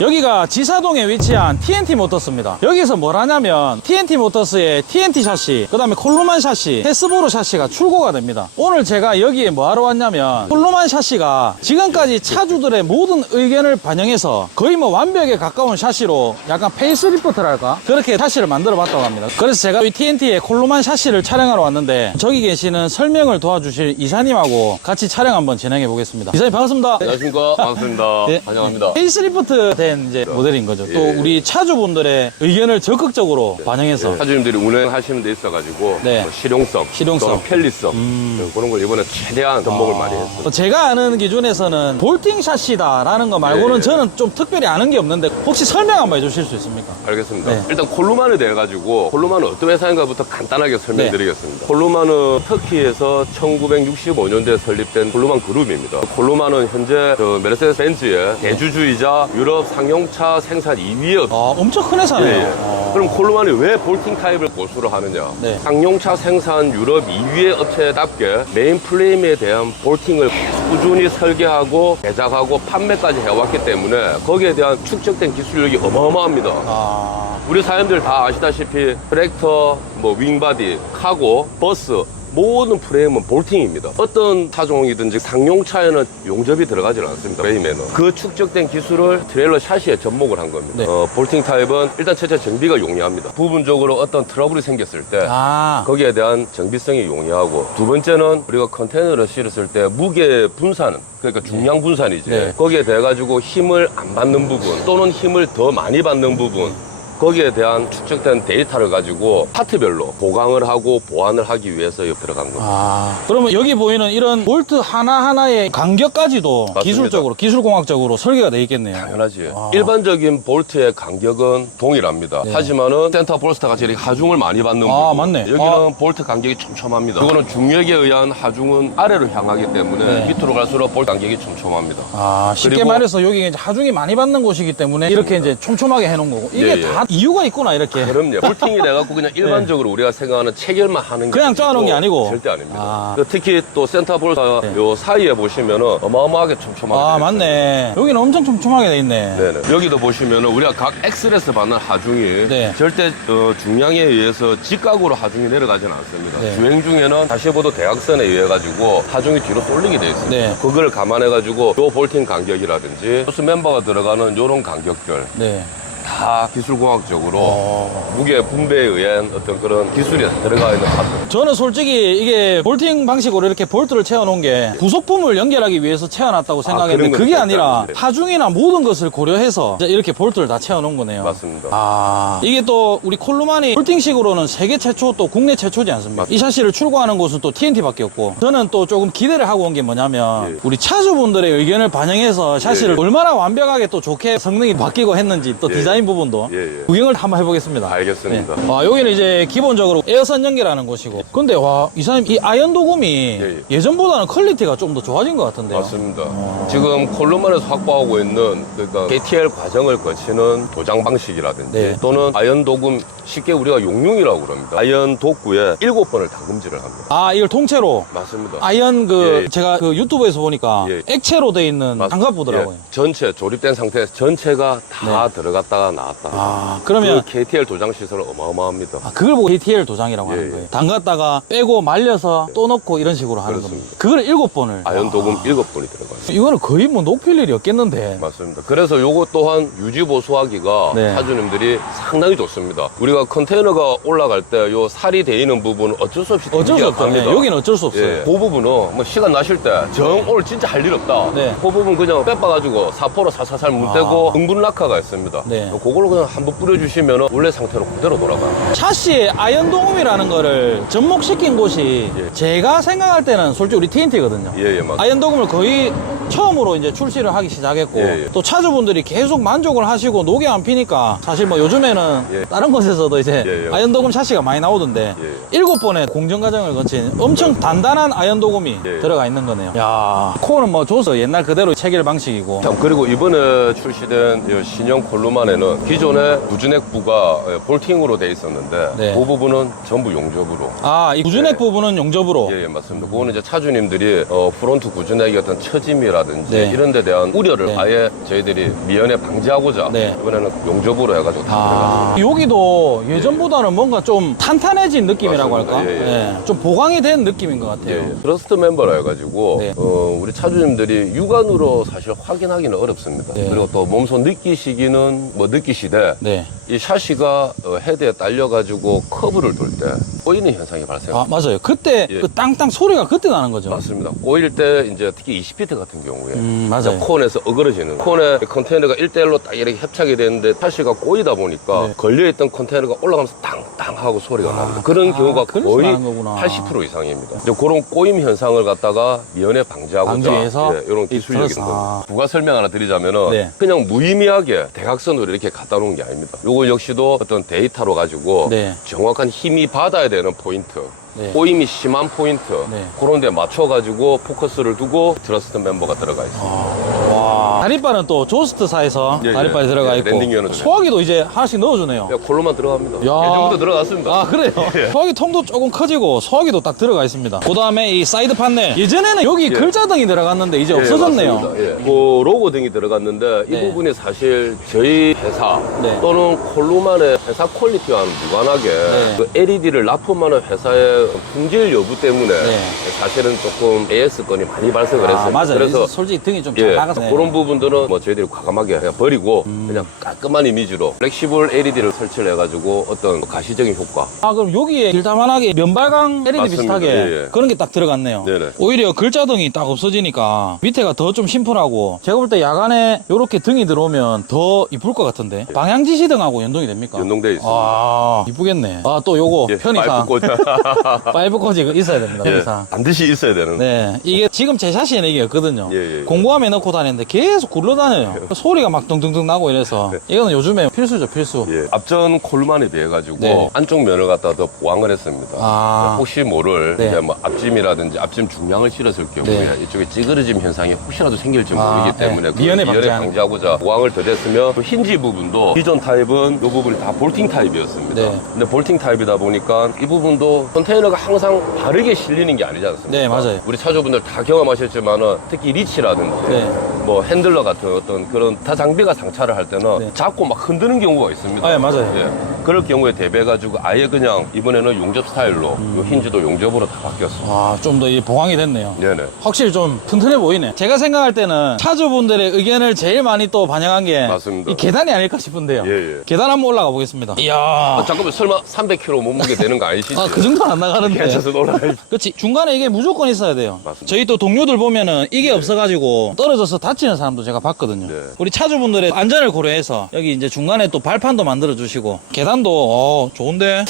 여기가 지사동에 위치한 TNT 모터스입니다. 여기서 뭘 하냐면 TNT 모터스의 TNT 샤시, 그 다음에 콜루만 샤시, 헤스보로 샤시가 출고가 됩니다. 오늘 제가 여기에 뭐 하러 왔냐면 콜루만 샤시가 지금까지 차주들의 모든 의견을 반영해서 거의 뭐 완벽에 가까운 샤시로 약간 페이스리프트랄까? 그렇게 샤시를 만들어 봤다고 합니다. 그래서 제가 이 TNT의 콜루만 샤시를 촬영하러 왔는데 저기 계시는 설명을 도와주실 이사님하고 같이 촬영 한번 진행해 보겠습니다. 이사님 반갑습니다. 안녕하십니까. 반갑습니다. 네. 환영합니다. 페이스리프트 된 이제 모델인 거죠. 또 예. 우리 차주분들의 의견을 적극적으로 반영해서 차주님들이 운행하시는 데 있어가지고 네. 뭐 실용성, 실용성. 또는 편리성 그런 걸 이번에 최대한 접목을 많이 했어요. 제가 아는 기준에서는 볼팅 샤시다라는 거 말고는 예. 저는 좀 특별히 아는 게 없는데 혹시 설명 한번 해주실 수 있습니까? 알겠습니다. 네. 일단 콜루만에 대해 가지고 콜루만은 어떤 회사인가부터 간단하게 설명드리겠습니다. 콜루만은 터키에서 1965년도에 설립된 콜루만 그룹입니다. 콜루만은 현재 메르세데스 벤츠의 대주주이자 유럽 상용차 생산 2위 업체. 엄청 큰 회사네요. 예, 예. 그럼 콜루만이 왜 볼팅 타입을 고수를 하느냐? 네. 상용차 생산 유럽 2위의 업체답게 메인 프레임에 대한 볼팅을 꾸준히 설계하고 제작하고 판매까지 해왔기 때문에 거기에 대한 축적된 기술력이 어마어마합니다. 우리 사람들 다 아시다시피 트랙터, 뭐 윙바디, 카고, 버스 모든 프레임은 볼팅입니다. 어떤 차종이든지 상용차에는 용접이 들어가지 않습니다. 프레임에는. 그 축적된 기술을 트레일러 샤시에 접목을 한 겁니다. 네. 볼팅 타입은 일단 첫째 정비가 용이합니다. 부분적으로 어떤 트러블이 생겼을 때 거기에 대한 정비성이 용이하고, 두 번째는 우리가 컨테이너를 실었을 때 무게 분산은, 그러니까 중량 분산이지. 네. 거기에 대해 가지고 힘을 안 받는 부분 또는 힘을 더 많이 받는 부분, 거기에 대한 축적된 데이터를 가지고 파트별로 보강을 하고 보완을 하기 위해서 여기 들어간 겁니다. 그러면 여기 보이는 이런 볼트 하나하나의 간격까지도 맞습니다. 기술적으로, 기술공학적으로 설계가 되어 있겠네요. 당연하지. 일반적인 볼트의 간격은 동일합니다. 하지만은 센터 볼스터 같이 이렇게 하중을 많이 받는 부분. 맞네. 여기는 볼트 간격이 촘촘합니다. 이거는 중력에 의한 하중은 아래로 향하기 때문에 밑으로 갈수록 볼트 간격이 촘촘합니다. 쉽게 그리고- 말해서 여기 이제 하중이 많이 받는 곳이기 때문에 이렇게 이제 촘촘하게 해놓은 거고. 이게 예, 예. 다 이유가 있구나, 이렇게. 그럼요. 볼팅이 돼갖고 그냥 일반적으로 우리가 생각하는 체결만 하는 게 그냥 아니고 짜놓은 게 아니고? 절대 아닙니다. 특히 또 센터 볼스터 요 사이에 보시면은 어마어마하게 촘촘하게 돼 있어요. 맞네. 여기는 엄청 촘촘하게 돼 있네. 네네. 여기도 보시면은 우리가 각 엑셀에서 받는 하중이 네. 절대 중량에 의해서 직각으로 하중이 내려가지는 않습니다. 네. 주행 중에는 다시보드 대각선에 의해 가지고 하중이 뒤로 쏠리게 돼 있습니다. 네. 그걸 감안해 가지고 요 볼팅 간격이라든지 소스 멤버가 들어가는 요런 간격들 네. 다 기술공학적으로 무게 분배에 의한 어떤 그런 기술이 들어가 있는 파트. 저는 솔직히 이게 볼팅 방식으로 이렇게 볼트를 채워놓은 게 부속품을 연결하기 위해서 채워놨다고 생각했는데 그런 건 그게 절대 아니라 아닙니다. 하중이나 모든 것을 고려해서 이제 이렇게 볼트를 다 채워놓은 거네요. 맞습니다. 이게 또 우리 콜루만이 볼팅식으로는 세계 최초 또 국내 최초지 않습니까? 이 샤시를 출고하는 곳은 또 TNT밖에 없고, 저는 또 조금 기대를 하고 온 게 뭐냐면 우리 차주분들의 의견을 반영해서 샤시를 얼마나 완벽하게 또 좋게 성능이 바뀌고 했는지 또 디자인 부분도 구경을 한번 해보겠습니다. 알겠습니다. 네. 여기는 이제 기본적으로 에어선 연결하는 곳이고, 근데 와, 이사님 이 아이언 도금이 예전보다는 퀄리티가 좀 더 좋아진 것 같은데요. 맞습니다. 지금 콜루만에서 확보하고 있는 그러니까 KTL 과정을 거치는 도장 방식이라든지 네. 또는 아이언 도금, 쉽게 우리가 용융이라고 그럽니다. 아이언 독구에 7번을 다금질을 합니다. 이걸 통째로 맞습니다. 아이언 예. 제가 그 유튜브에서 보니까 예. 액체로 돼 있는 장갑 보더라고요. 전체 조립된 상태에서 전체가 다 들어갔다가 나왔다. 그러면 그 KTL 도장 시설은 어마어마합니다. 그걸 보고 KTL 도장이라고 하는 예. 거예요. 담갔다가 빼고 말려서 또 넣고 이런 식으로 하는 그렇습니다. 겁니다. 그걸 7번을. 아이언 도금 7번이 들어갔습니다. 이거는 거의 뭐 높일 일이 없겠는데. 맞습니다. 그래서 요거 또한 유지 보수하기가 네. 차주님들이 상당히 좋습니다. 우리가 컨테이너가 올라갈 때 요 살이 돼 있는 부분은 어쩔 수 없이 어쩔 수 없죠. 합니다. 네, 여기는 어쩔 수 없어요. 그 부분은 뭐 시간 나실 때 정 오늘 진짜 할 일 없다. 네. 그 부분 그냥 빼빠가지고 사포로 살살살 문대고 흥분 낙하가 있습니다. 네. 그걸로 그냥 한번 뿌려주시면 원래 상태로 그대로 돌아가요. 샤시에 아이언 도금이라는 거를 접목시킨 곳이 제가 생각할 때는 솔직히 우리 TNT거든요. 예, 맞습니다. 아이언 도금을 거의 처음으로 이제 출시를 하기 시작했고, 예. 또 차주분들이 계속 만족을 하시고 녹이 안 피니까 사실 뭐 요즘에는 다른 곳에서도 이제 예. 아이언 도금 샤시가 많이 나오던데 7번의 공정 과정을 거친 엄청 단단한 아이언 도금이 들어가 있는 거네요. 야, 코어는 뭐 줘서 옛날 그대로 체결 방식이고. 참, 그리고 이번에 출시된 이 신형 콜루만에는 보시면은 기존에 구준액부가 볼팅으로 돼 있었는데 네. 그 부분은 전부 용접으로. 아, 이 구준액 네. 부분은 용접으로. 예, 맞습니다. 그거는 이제 차주님들이 프론트 구준액의 어떤 처짐이라든지 네. 이런 데 대한 우려를 네. 아예 저희들이 미연에 방지하고자 네. 이번에는 용접으로 해가지고 다 아, 여기도 예전보다는 뭔가 좀 탄탄해진 느낌이라고 맞습니다. 할까? 예, 예. 좀 보강이 된 느낌인 것 같아요. 예, 예. 트러스트 멤버라 해가지고 네. 우리 차주님들이 육안으로 사실 확인하기는 어렵습니다. 네. 그리고 또 몸소 느끼시기는 뭐 느끼시되 네. 이 샤시가 헤드에 딸려가지고 커브를 돌 때 꼬이는 현상이 발생합니다. 아, 맞아요. 그때 예. 그 땅땅 소리가 그때 나는 거죠. 맞습니다. 꼬일 때 이제 특히 20피트 같은 경우에 맞아요. 콘에서 어그러지는 콘에 컨테이너가 1대1로 딱 이렇게 협착이 되는데 샤시가 꼬이다 보니까 네. 걸려있던 컨테이너가 올라가면서 땅땅 하고 소리가 납니다. 그런 경우가 그래서 거의 나는 거구나. 80% 이상입니다. 이제 그런 꼬임 현상을 갖다가 미연에 방지하고자 방지해서 이런 이 기술력이 트러스- 있는 아. 겁니다. 부가 설명 하나 드리자면은 네. 그냥 무의미하게 대각선으로 이렇게 갖다 놓은 게 아닙니다. 요거 역시도 어떤 데이터로 가지고 네. 정확한 힘이 받아야 되는 포인트, 네. 꼬임이 심한 포인트 네. 그런 데 맞춰가지고 포커스를 두고 트러스트 멤버가 들어가 있습니다. 와. 다리바는 또 조스트사에서 예, 예. 다리바에 들어가 예, 있고 랜딩기어는 소화기도 이제 하나씩 넣어주네요. 그냥 콜로만 들어갑니다. 야. 예전부터 들어갔습니다. 아, 그래요? 예. 소화기 통도 조금 커지고 소화기도 딱 들어가 있습니다. 그 다음에 이 사이드 판넬. 예전에는 여기 글자등이 들어갔는데 이제 없어졌네요. 맞습니다. 예. 그 로고 등이 들어갔는데 이 네. 부분이 사실 저희 회사 네. 또는 콜루만의 회사 퀄리티와는 무관하게 네. 그 LED를 납품하는 회사의 품질 여부 때문에 네. 사실은 조금 AS 건이 많이 발생을 아, 했습니다. 맞아요. 그래서 솔직히 등이 좀 잘 예, 나가서. 그런 부분들은 뭐 저희들이 과감하게 그냥 버리고 그냥 깔끔한 이미지로 플렉시블 LED를 설치를 해가지고 어떤 가시적인 효과. 아, 그럼 여기에 길다만하게 면발광 LED 맞습니다. 비슷하게 예, 예. 그런 게 딱 들어갔네요. 네네. 오히려 글자등이 딱 없어지니까 밑에가 더 좀 심플하고 제가 볼 때 야간에 이렇게 등이 들어오면 더 이쁠 것 같은데 방향지시등하고 연동이 됩니까? 연동되어 있습니다. 아, 이쁘겠네. 아, 또 요거 예, 편의상 파이프 꽂아. 파이브 코지 있어야 됩니다. 예, 편의상. 반드시 있어야 되는. 네, 이게 지금 제 샤시에는 이게 없거든요. 예, 예. 공구함에 넣고 다니는데 계속 굴러다녀요. 소리가 막 둥둥둥 나고 이래서 이거는 요즘에 필수죠, 필수. 예, 앞전 콜만에 비해 가지고 네. 안쪽 면을 갖다 더 보강을 했습니다. 아. 혹시 모를 네. 이제 뭐 앞짐이라든지 앞짐 중량을 실었을 경우에 네. 이쪽에 찌그러짐 현상이 혹시라도 생길지 아, 모르기 때문에 네. 그 미연에 방지하는 방지하고자 보강을 더했으면 그 힌지 부분도 기존 타입은 이 부분이 다 볼팅 타입이었습니다. 네. 근데 볼팅 타입이다 보니까 이 부분도 컨테이너가 항상 바르게 실리는 게 아니지 않습니까? 네, 맞아요. 우리 차주분들 다 경험하셨지만은 특히 리치라든지 네. 뭐 핸들러 같은 어떤 그런 타 장비가 상차를 할 때는 네. 자꾸 막 흔드는 경우가 있습니다. 아, 예, 맞아요. 예. 그럴 경우에 대비해가지고 아예 그냥 이번에는 용접 스타일로 요 힌지도 용접으로 다 바뀌었어요. 와, 좀 더 이 보강이 됐네요. 네네. 확실히 좀 튼튼해 보이네. 제가 생각할 때는 차주분들의 의견을 제일 많이 또 반영한 게 맞습니다. 이 계단이 아닐까 싶은데요. 예, 예. 계단 한번 올라가 보겠습니다. 이야. 잠깐만 설마 300kg 몸무게 되는 거 아니시죠? 아, 그 정도는 안 나가는데. 괜찮아서 올라가야지. 그렇지. 중간에 이게 무조건 있어야 돼요. 맞습니다. 저희 또 동료들 보면은 이게 없어가지고 떨어져서 다치는 사람도 제가 봤거든요. 네. 우리 차주분들의 안전을 고려해서 여기 이제 중간에 또 발판도 만들어 주시고 계단도 좋은데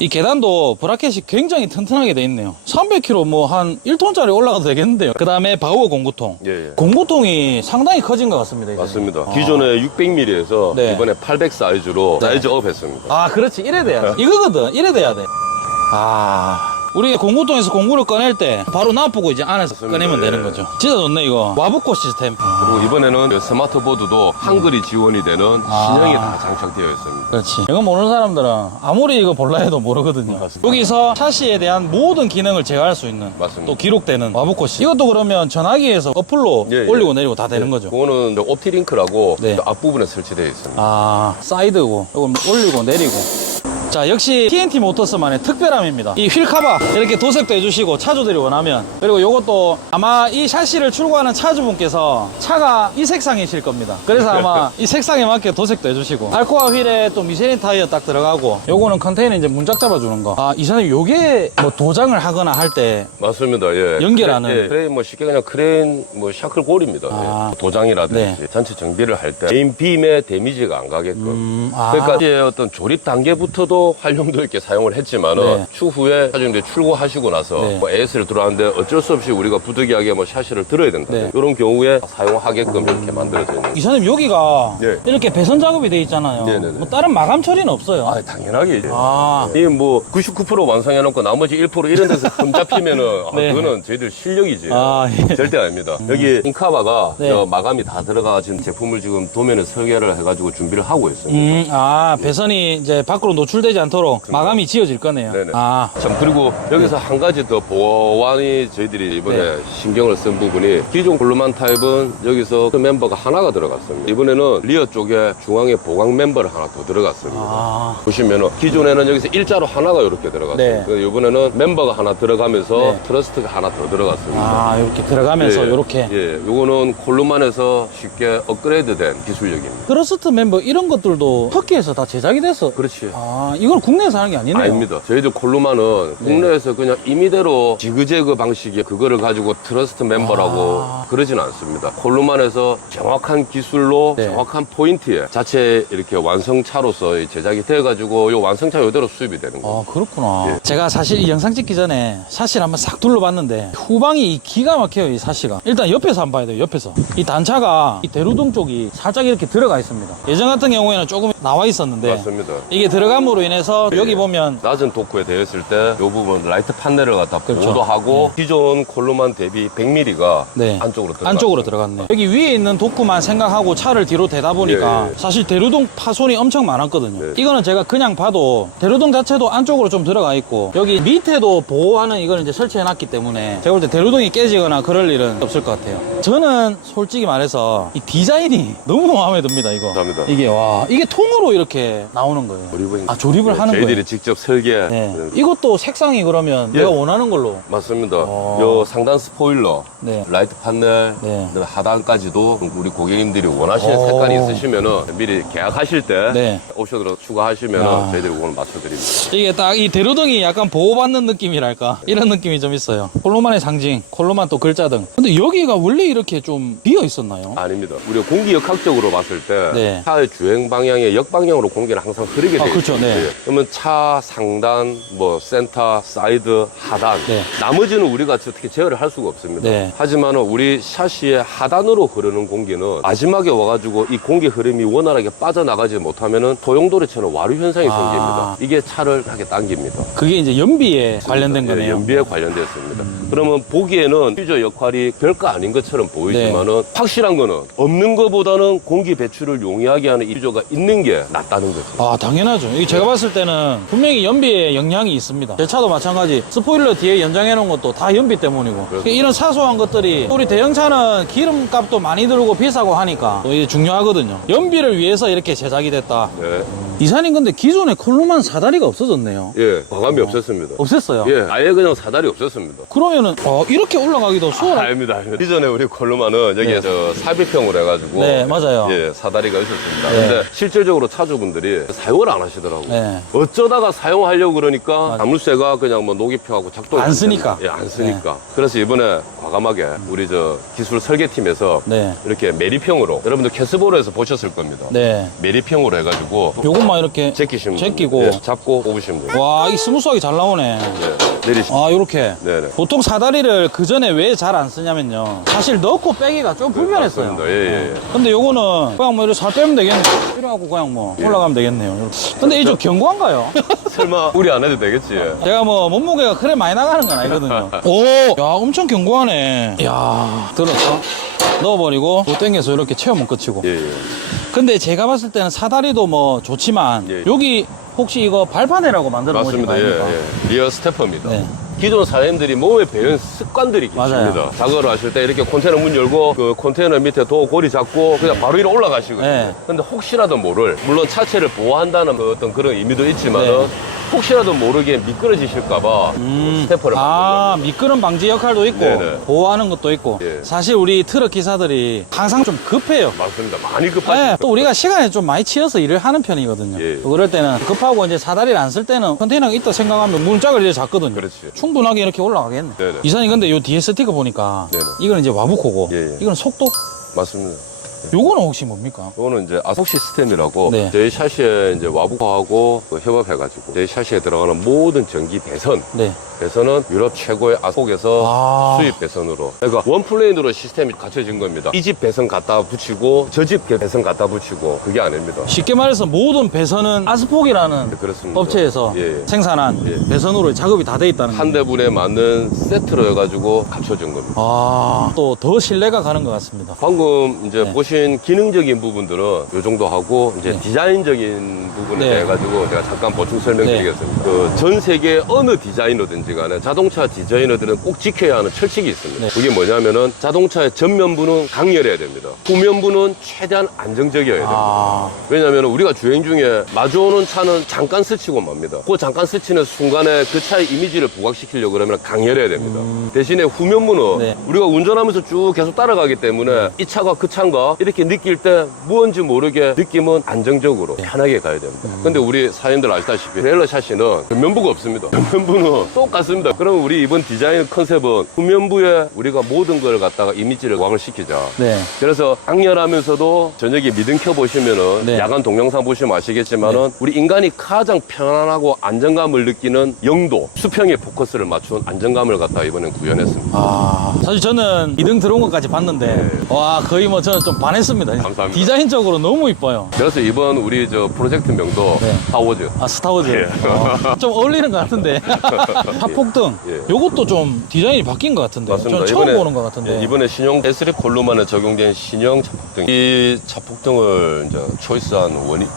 이 계단도 브라켓이 굉장히 튼튼하게 돼 있네요. 300kg 뭐 한 1톤짜리 올라가도 되겠는데요. 그 다음에 바우어 공구통. 예, 예. 공구통이 상당히 커진 것 같습니다. 이제. 맞습니다. 아. 기존에 600mm에서 네. 이번에 800 사이즈로 네. 사이즈업 했습니다. 아, 그렇지. 이래 돼야지. 이거거든. 이래 돼야 돼. 아. 우리 공구통에서 공구를 꺼낼 때 바로 놔보고 이제 안에서 맞습니다. 꺼내면 되는 예. 거죠. 진짜 좋네, 이거. 와부코 시스템. 그리고 이번에는 스마트보드도 한글이 지원이 되는 신형이 다 장착되어 있습니다. 그렇지. 이거 모르는 사람들은 아무리 이거 몰라 해도 모르거든요. 맞습니다. 여기서 샤시에 대한 모든 기능을 제어할 수 있는 맞습니다. 또 기록되는 와부코 시. 이것도 그러면 전화기에서 어플로 예, 예. 올리고 내리고 다 되는 거죠. 그거는 이제 옵티링크라고 네. 앞부분에 설치되어 있습니다. 아, 사이드고 이거 올리고 내리고. 자, 역시 TNT 모터스만의 특별함입니다. 이 휠 카바 이렇게 도색도 해주시고 차주들이 원하면. 그리고 요것도 아마 이 샤시를 출고하는 차주분께서 차가 이 색상이실 겁니다. 그래서 아마 이 색상에 맞게 도색도 해주시고 알코아 휠에 또 미쉐린 타이어 딱 들어가고 요거는 컨테이너 이제 문짝 잡아주는 거. 아, 이사님 요게 뭐 도장을 하거나 할 때 맞습니다. 예. 연결하는. 예. 크레인 뭐 쉽게 그냥 크레인 뭐 샤클 골입니다. 아. 예. 도장이라든지 전체 정비를 할 때 메인 빔에 데미지가 안 가게끔. 아. 그러니까 이제 어떤 조립 단계부터도 처음에도 활용도 있게 사용을 했지만은 네. 추후에 차주님들이 출고하시고 나서 네. 뭐 AS를 들어왔는데 어쩔 수 없이 우리가 부득이하게 뭐 샤시를 들어야 된다. 네. 이런 경우에 사용하게끔 이렇게 만들어져 있는. 이사님 여기가 네. 이렇게 배선 작업이 돼 있잖아요. 네네네. 뭐 다른 마감 처리는 없어요. 아, 당연하게. 아. 이 뭐 99% 완성해놓고 나머지 1% 이런 데서 흠 잡히면은 네. 그거는 저희들 실력이지. 아, 예. 절대 아닙니다. 여기 인카바가 네. 저 마감이 다 들어가 지금 제품을 지금 도면에 설계를 해가지고 준비를 하고 있습니다. 배선이 이제 밖으로 노출되지 않도록 마감이 지어질 거네요. 네네. 아, 참 그리고 여기서 한 가지 더 보완이 저희들이 이번에 네. 신경을 쓴 부분이 기존 콜루만 타입은 여기서 그 멤버가 하나가 들어갔습니다. 이번에는 리어 쪽에 중앙에 보강 멤버를 하나 더 들어갔습니다. 아, 보시면은 기존에는 여기서 일자로 하나가 이렇게 들어갔어요. 네. 그래서 이번에는 멤버가 하나 들어가면서 네. 트러스트가 하나 더 들어갔습니다. 아, 이렇게 들어가면서 예, 이렇게. 예, 요거는 콜루만에서 쉽게 업그레이드된 기술력입니다. 크로스트 멤버 이런 것들도 터키에서 다 제작이 됐어. 그렇지. 아, 이걸 국내에서 하는 게 아니네요. 아닙니다. 저희들 콜루만은 국내에서 그냥 임의대로 지그재그 방식의 그거를 가지고 트러스트 멤버라고 그러진 않습니다. 콜루만에서 정확한 기술로 네. 정확한 포인트에 자체 이렇게 완성차로서 제작이 돼가지고 요 완성차 이대로 수입이 되는 거예요. 아, 그렇구나. 예. 제가 사실 이 영상 찍기 전에 샤시를 한번 싹 둘러봤는데 후방이 기가 막혀요, 이 샤시가. 일단 옆에서 한번 봐야 돼요, 옆에서. 이 단차가 이 대루동 쪽이 살짝 이렇게 들어가 있습니다. 예전 같은 경우에는 조금 나와 있었는데 맞습니다. 이게 들어감으로 인해서 여기 보면 낮은 도크에 되었을 때 이 부분 라이트 판넬을 갖다 그렇죠. 보도하고 기존 콜루만 대비 100mm가 네. 안쪽으로 들어가 안쪽으로 들어갔네. 여기 위에 있는 도크만 생각하고 차를 뒤로 대다 보니까 예, 예. 사실 대루동 파손이 엄청 많았거든요. 네. 이거는 제가 그냥 봐도 대루동 자체도 안쪽으로 좀 들어가 있고 여기 밑에도 보호하는 이걸 이제 설치해 놨기 때문에 제가 볼 때 대루동이 깨지거나 그럴 일은 없을 것 같아요. 저는 솔직히 말해서 이 디자인이 너무 마음에 듭니다, 이거. 감사합니다. 이게 통으로 이렇게 나오는 거예요. 조립은 아, 조립을 하는 저희들이 거예요? 직접 설계. 네. 이것도 색상이 그러면 예. 내가 원하는 걸로. 맞습니다. 요 상단 스포일러, 네. 라이트 판넬, 네. 그다음에 하단까지도 우리 고객님들이 원하시는 오. 색깔이 있으시면은 미리 계약하실 때 네. 옵션으로 추가하시면은 야. 저희들이 그걸 맞춰드립니다. 이게 딱 이 대루등이 약간 보호받는 느낌이랄까 이런 느낌이 좀 있어요. 콜로만의 상징, 콜로만 또 글자등. 근데 여기가 원래 이렇게 좀 비어 있었나요? 아닙니다. 우리가 공기 역학적으로 봤을 때 네. 차의 주행 방향의 역방향으로 공기는 항상 흐르게 아, 되어 그렇죠. 있습니다. 네. 예. 그러면 차 상단, 뭐 센터, 사이드, 하단 네. 나머지는 우리가 어떻게 제어를 할 수가 없습니다. 네. 하지만 우리 샤시의 하단으로 흐르는 공기는 마지막에 와가지고 이 공기 흐름이 원활하게 빠져나가지 못하면은 소용돌이처럼 와류 현상이 아. 생깁니다. 이게 차를 하게 당깁니다. 그게 이제 연비에 관련된 예, 거네요. 연비에 관련되었습니다. 그러면 보기에는 퓨저 역할이 별거 아닌 것처럼 보이지만은 확실한 거는 없는 것보다는 공기 배출을 용이하게 하는 이 퓨저가 있는 게 낫다는 거죠. 아, 당연하죠. 이게 제가 봤을 때는 분명히 연비에 영향이 있습니다. 제 차도 마찬가지. 스포일러 뒤에 연장해 놓은 것도 다 연비 때문이고. 그렇습니다. 이런 사소한 것들이 우리 대형차는 기름값도 많이 들고 비싸고 하니까 또 이게 중요하거든요. 연비를 위해서 이렇게 제작이 됐다. 네. 이사님 근데 기존에 콜로만 사다리가 없어졌네요. 예, 과감이 없었습니다. 없앴어요. 예, 아예 그냥 사다리 없었습니다. 그러면은 이렇게 올라가기도 수월한. 아닙니다. 이전에 우리 콜루만은 여기에 네. 저 삽입형으로 해가지고 네, 맞아요. 예, 사다리가 있었습니다. 네. 근데 실질적으로 차주분들이 사용을 안 하시더라고요. 네. 어쩌다가 사용하려고 그러니까 자물쇠가 그냥 뭐 녹이표하고 작동 안 쓰니까. 예, 안 쓰니까. 그래서 이번에 과감하게 우리 저 기술 설계팀에서 네. 이렇게 매립형으로 여러분들 캐스보로에서 보셨을 겁니다. 네. 매립형으로 해가지고 요것만 이렇게 제끼시면 제끼고. 됩니다. 예, 잡고 뽑으시면 돼요. 와, 이 스무스하게 잘 나오네. 예, 내리시면. 아, 요렇게. 네네. 보통 사다리를 그 전에 왜 잘 안 쓰냐면요. 사실 넣고 빼기가 좀 불편했어요. 맞습니다. 예, 예. 근데 요거는 그냥 뭐 이렇게 살 빼면 되겠네요. 이래갖고 그냥 뭐 올라가면 되겠네요. 근데 이 좀 견고한가요? 설마 우리 안 해도 되겠지? 제가 뭐 몸무게가 그래 많이 나가는 건 아니거든요. 오, 야, 엄청 견고하네. 야, 들었어? 넣어버리고 또 당겨서 이렇게 채우면 끝이고. 예, 예. 근데 제가 봤을 때는 사다리도 뭐 좋지만 예. 여기 혹시 이거 발판이라고 만들어 보신 거 맞습니다. 아닙니까? 예, 예. 리어 스태퍼입니다. 네. 기존 사장님들이 몸에 배운 습관들이 맞아요. 계십니다. 작업을 하실 때 이렇게 컨테이너 문 열고 그 컨테이너 밑에 도 고리 잡고 그냥 바로 위로 올라가시거든요. 네. 근데 혹시라도 모를, 물론 차체를 보호한다는 그 어떤 그런 의미도 있지만은 네. 혹시라도 모르게 미끄러지실까봐 스태퍼를 아, 만든 미끄럼 방지 역할도 있고 네네. 보호하는 것도 있고. 예. 사실 우리 트럭 기사들이 항상 좀 급해요. 겁니다. 맞습니다. 많이 네, 급하시죠. 또 우리가 시간에 좀 많이 치여서 일을 하는 편이거든요. 예. 그럴 때는 급하고 이제 사다리를 안 쓸 때는 컨테이너가 있다 생각하면 문짝을 이제 잡거든요. 그렇지. 충분하게 이렇게 올라가겠네. 네네. 이사님 근데 요 뒤에 스티커 보니까 네네. 이거는 이제 와부코고 예, 예. 이거는 속도? 맞습니다. 요거는 혹시 뭡니까? 이거는 이제 아속 시스템이라고 네. 저희 샤시에 이제 와부하고 협업해가지고 저희 샤시에 들어가는 모든 전기 배선 네. 배선은 유럽 최고의 아속에서 아. 수입 배선으로 그러니까 원플레인으로 시스템이 갖춰진 겁니다. 이 집 배선 갖다 붙이고 저 집 배선 갖다 붙이고 그게 아닙니다. 쉽게 말해서 모든 배선은 아스폭이라는 그렇습니다. 업체에서 예, 예. 생산한 예. 배선으로 작업이 다 돼 있다는 한 거예요. 대분에 맞는 세트로 해가지고 갖춰진 겁니다. 아, 또 더 신뢰가 가는 것 같습니다. 방금 이제 네. 보신 기능적인 부분들은 요 정도 하고 이제 네. 디자인적인 부분에 네. 대해 가지고 제가 잠깐 보충 설명드리겠습니다. 그 전 세계 어느 디자이너든지 간에 자동차 디자이너들은 꼭 지켜야 하는 철칙이 있습니다. 네. 그게 뭐냐면은 자동차의 전면부는 강렬해야 됩니다. 후면부는 최대한 안정적이어야 됩니다. 아, 왜냐하면 우리가 주행 중에 마주오는 차는 잠깐 스치고 맙니다. 그 잠깐 스치는 순간에 그 차의 이미지를 부각시키려고 그러면 강렬해야 됩니다. 대신에 후면부는 네. 우리가 운전하면서 쭉 계속 따라가기 때문에 이 차가 그 차인가 이렇게 느낄 때 무언지 모르게 느낌은 안정적으로 편하게 가야 됩니다. 근데 우리 사연들 아시다시피 트레일러 샤시는 전면부가 없습니다. 전면부는 똑같습니다. 그럼 우리 이번 디자인 컨셉은 후면부에 우리가 모든 걸 갖다가 이미지를 부각을 시키자. 네. 그래서 강렬하면서도 저녁에 미등 켜보시면은 네. 야간 동영상 보시면 아시겠지만은 우리 인간이 가장 편안하고 안정감을 느끼는 영도 수평의 포커스를 맞춘 안정감을 갖다 이번엔 구현했습니다. 아, 사실 저는 2등 들어온 것까지 봤는데, 와, 거의 뭐 저는 좀 반했습니다. 감사합니다. 디자인적으로 너무 이뻐요. 그래서 이번 우리 저 프로젝트 명도 네. 스타워즈. 아, 스타워즈. 예. 좀 어울리는 것 같은데. 하폭등. 예. 요것도 좀 디자인이 바뀐 것 같은데. 저는 처음 보는 것 같은데. 예, 이번에 신형 S3 콜루만에 적용된 신형 차폭등. 이 차폭등을 이제 초이스한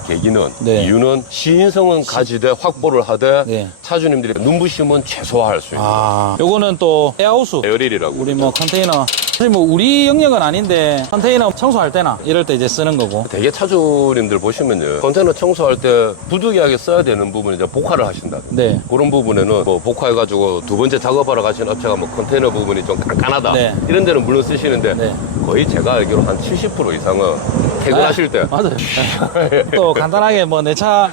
계기는 네. 이유는 시인성은 가지되 확보를 하되 네. 차주님들이 눈부심은 최소화할 수 있는 아, 요거는 또 에어하우스. 에어릴이라고. 우리 뭐 컨테이너. 사실 뭐 우리 영역은 아닌데 컨테이너 청소할 때나 이럴 때 이제 쓰는 거고. 되게 차주님들 보시면요. 컨테이너 청소할 때 부득이하게 써야 되는 부분이 이제 복화를 하신다. 네. 그런 부분에는 뭐 복화해가지고 두 번째 작업하러 가시는 업체가 뭐 컨테이너 부분이 좀 깐깐하다. 네. 이런 데는 물론 쓰시는데 네. 거의 제가 알기로 한 70% 이상은 퇴근하실 때. 맞아요. 또 간단하게 뭐 내 차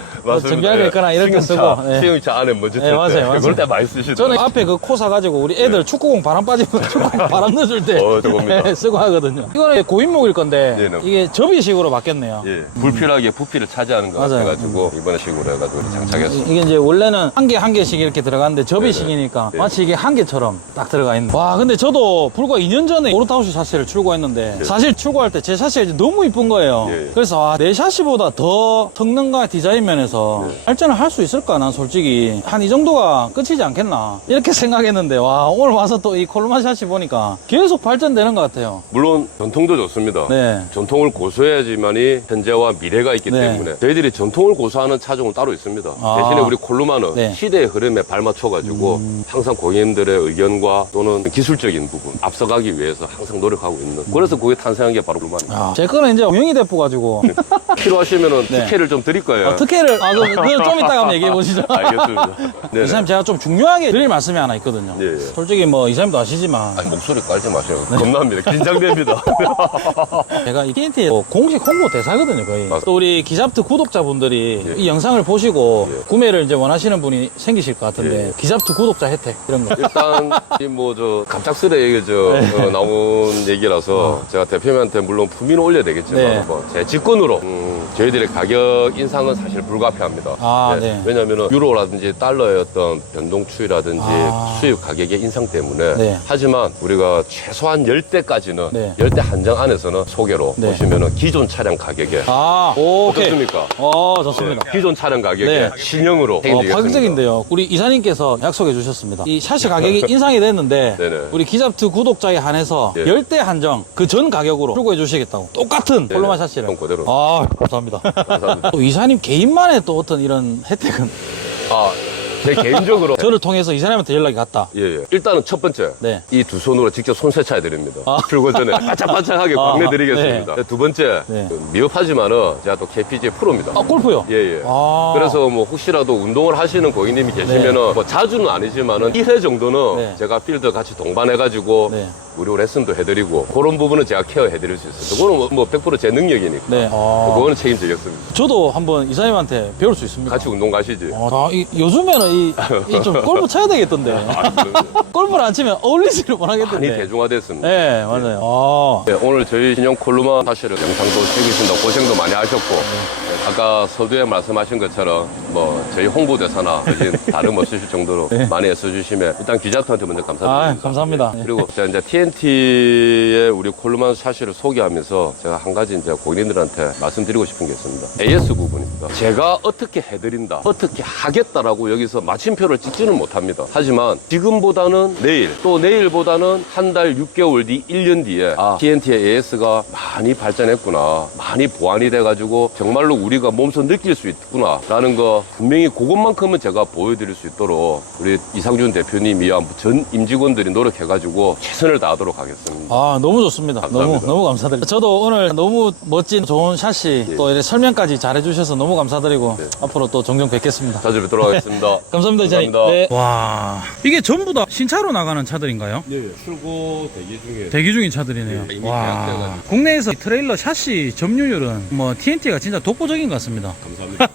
정비할 거 있거나 이럴 때 쓰고. 네. 승용차 안에 먼지 네, 뜰 맞아요, 때. 맞아요. 그럴 때 많이 쓰시더라고요. 저는 앞에 그 코 사가지고 우리 애들 축구공 바람 빠지고 축구공 바람 넣어줄 때 저겁니다. 네, 쓰고 하거든요. 이거는 고인목일 건데 네, 네. 이게 접이식으로 바뀌었네요. 예, 불필요하게 부피를 차지하는 것 맞아요. 같아가지고 이번에 식으로 해가지고 장착했습니다. 이게 이제 원래는 한 개 한 개씩 이렇게 들어가는데 접이식이니까 네. 마치 이게 한 개처럼 딱 들어가 있는. 와, 근데 저도 불과 2년 전에 오르타우스 샤시를 출고했는데 사실 출고할 때 제 샤시가 이제 너무 이쁜 거예요. 예. 그래서 내 샤시보다 더 성능과 디자인 면에서 발전을 할 수 있을까? 난 솔직히 한 이 정도가 끝이지 않겠나 이렇게 생각했는데 와, 오늘 와서 또 이 콜로만 샤시 보니까 계속 발전되는 것 같아요. 물론 전통도 좋습니다. 네. 전통을 고수해야지만이 현재와 미래가 있기 네. 때문에 저희들이 전통을 고수하는 차종은 따로 있습니다. 아. 대신에 우리 콜루마는 네. 시대의 흐름에 발맞춰가지고 항상 고객님들의 의견과 또는 기술적인 부분 앞서가기 위해서 항상 노력하고 있는 그래서 그게 탄생한 게 바로 콜루마입니다. 아, 제 거는 이제 운영이 돼가지고 필요하시면은 네. 특혜를 좀 드릴 거예요. 특혜를 그건 좀 이따가 한번 얘기해 보시죠. 알겠습니다. 네네. 이사님 제가 좀 중요하게 드릴 말씀이 하나 있거든요. 예, 예. 솔직히 뭐 이사님도 아시지만 아니, 목소리 깔지 마세요. 네. 겁납니다. 긴장됩니다. 제가 이 TNT 공식 홍보 대사거든요 거의. 맞습니다. 또 우리 기잡트 구독자분들이 예. 이 영상을 보시고 예. 구매를 이제 원하시는 분이 생기실 것 같은데 예. 기잡트 구독자 혜택 이런 거. 일단 뭐 갑작스레 나온 얘기라서 제가 대표님한테 물론 품위는 올려야 되겠지만 네. 뭐 제 직권으로 저희들의 가격 인상은 사실 불가피합니다. 아, 네. 왜냐하면 유로라든지 달러의 어떤 변동 추이라든지 아. 수입 가격의 인상 때문에 네. 하지만 우리가 최소한 10대까지는 네. 10대 한정 안에서는 소개로 네. 보시면은 기존 차량 가격에 아, 오케이. 어떻습니까? 좋습니다. 기존 차량 가격에 네. 신형으로 파격적인데요. 우리 이사님께서 약속해 주셨습니다. 이 샤시 가격이 인상이 됐는데 네네. 우리 기잡트 구독자에 한해서 네. 10대 한정 그 전 가격으로 출고해 주시겠다고. 똑같은 콜로마 네네. 샤시를. 형 그대로. 아, 감사합니다. 감사합니다. 또 이사님 개인만의 또 어떤 이런 혜택은 제 개인적으로 저를 통해서 이사님한테 연락이 갔다. 예. 일단은 첫 번째 네. 이 두 손으로 직접 손 세차해 드립니다. 아. 출근 전에 바짝바짝하게 아, 광내 드리겠습니다. 두 번째 네. 미흡하지만은 제가 또 KPG 프로입니다. 아, 골프요? 예. 아. 그래서 뭐 혹시라도 운동을 하시는 고객님이 계시면은 뭐 자주는 아니지만은 1회 정도는 네. 제가 필드 같이 동반해가지고 네. 무료 레슨도 해드리고 그런 부분은 제가 케어해드릴 수 있어요. 그거는 뭐 100%제 능력이니까. 네. 그거는 책임지겠습니다. 저도 한번 이사님한테 배울 수 있습니까? 같이 운동 가시지. 요즘에는 이 좀 골프 쳐야 되겠던데. 그럼요. 골프를 안 치면 어울리지를 많이 못하겠던데. 대중화됐습니다. 네, 맞아요. 네, 오늘 저희 신형 콜루만 사실은 영상도 찍으신다 고생도 많이 하셨고 아까 서두에 말씀하신 것처럼 뭐 저희 홍보대사나 다름 없으실 정도로 네. 많이 애써주시면 일단 기자한테 먼저 감사드립니다. 감사합니다. 네. 그리고 제가 이제 TNT의 우리 콜루만 샤시를 소개하면서 제가 한 가지 이제 고객님들한테 말씀드리고 싶은 게 있습니다. AS 부분입니다. 제가 어떻게 해드린다, 어떻게 하겠다라고 여기서 마침표를 찍지는 못합니다. 하지만 지금보다는 내일, 또 내일보다는 한 달 6개월 뒤, 1년 뒤에 TNT의 AS가 많이 발전했구나, 많이 보완이 돼가지고 정말로 우리가 몸소 느낄 수 있구나라는 거 분명히 그것만큼은 제가 보여드릴 수 있도록 우리 이상준 대표님이야 전 임직원들이 노력해가지고 최선을 다하도록 하겠습니다. 너무 좋습니다. 감사합니다. 너무 감사드립니다. 저도 오늘 너무 멋진 좋은 샷시 또 이렇게 설명까지 잘해주셔서 너무 감사드리고 앞으로 또 종종 뵙겠습니다. 자주 뵙도록 하겠습니다. 감사합니다, 이사님. 감사합니다. 와, 이게 전부 다 신차로 나가는 차들인가요? 네, 출고 대기 중에 대기 중인 차들이네요. 네, 이미 와, 계약돼가지고. 국내에서 트레일러 샤시 점유율은 뭐 TNT가 진짜 독보적인 것 같습니다. 감사합니다.